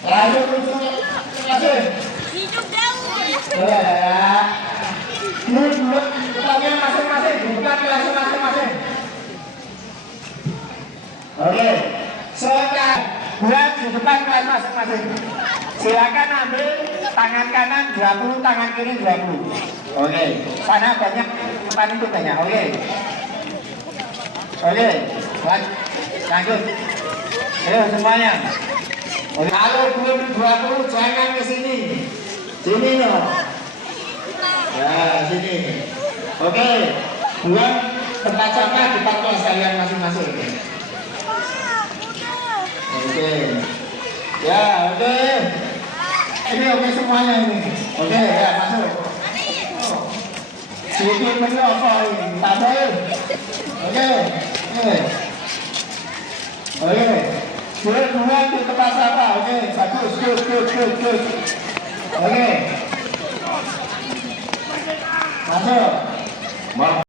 Lalu masih. Hidup jauh. Ya. Mulut kelasnya masing-masing, bukan kelasnya masing-masing. Oke. Sekarang buat di depan kelas masing-masing. Silakan ambil tangan kanan 20, tangan kiri 20. Oke. Sana banyak, depan itu banyak. Oke. Oke. Lanjut. Ayo semuanya. Kalau belum 20 jangan ke sini. Sini loh. Ya, sini. Oke. Buang tempat sampah di tempat kelas kalian masing-masing. Oke. Ya, oke. Ini oke semuanya ini. Oke, ya masuk. Sedikit apa ini? Tambahin. Oke. Oke. Oke. Buang di tempat sampah. Oke, bagus. Good. Oke. Masuk.